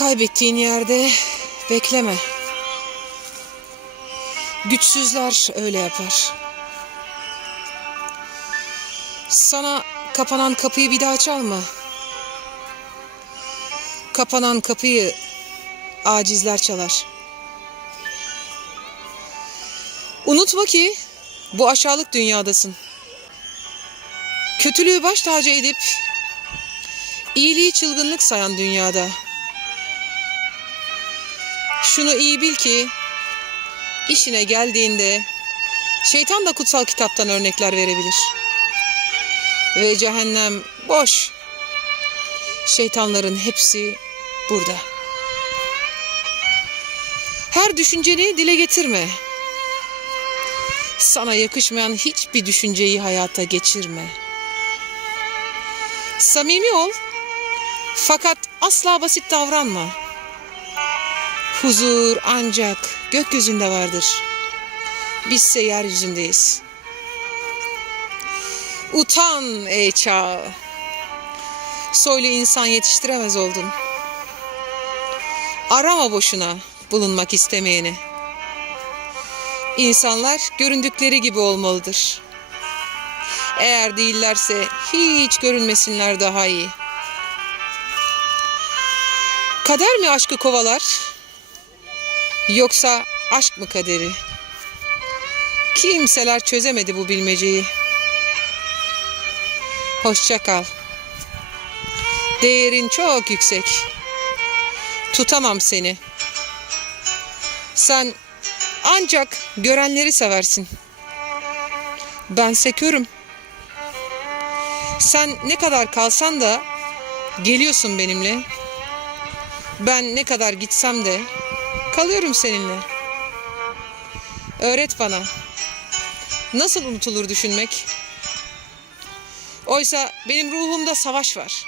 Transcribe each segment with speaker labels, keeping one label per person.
Speaker 1: Kaybettiğin yerde bekleme. Güçsüzler öyle yapar. Sana kapanan kapıyı bir daha çalma. Kapanan kapıyı acizler çalar. Unutma ki bu aşağılık dünyadasın. Kötülüğü baş tacı edip iyiliği çılgınlık sayan dünyada. Şunu iyi bil ki işine geldiğinde şeytan da kutsal kitaptan örnekler verebilir. Ve cehennem boş. Şeytanların hepsi burada. Her düşünceni dile getirme. Sana yakışmayan hiçbir düşünceyi hayata geçirme. Samimi ol. Fakat asla basit davranma. Huzur ancak gökyüzünde vardır. Bizse yeryüzündeyiz. Utan ey çağ. Soylu insan yetiştiremez oldun. Arama boşuna bulunmak istemeyeni. İnsanlar göründükleri gibi olmalıdır. Eğer değillerse hiç görünmesinler daha iyi. Kader mi aşkı kovalar? Yoksa aşk mı kaderi? Kimseler çözemedi bu bilmeceyi. Hoşça kal. Değerin çok yüksek. Tutamam seni. Sen ancak görenleri seversin. Bense körüm. Sen ne kadar kalsan da geliyorsun benimle. Ben ne kadar gitsem de kalıyorum seninle. Öğret bana. Nasıl unutulur düşünmek? Oysa benim ruhumda savaş var.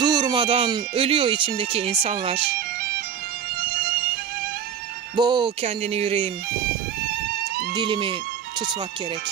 Speaker 1: Durmadan ölüyor içimdeki insanlar. Boğ kendini yüreğim. Dilimi tutmak gerek.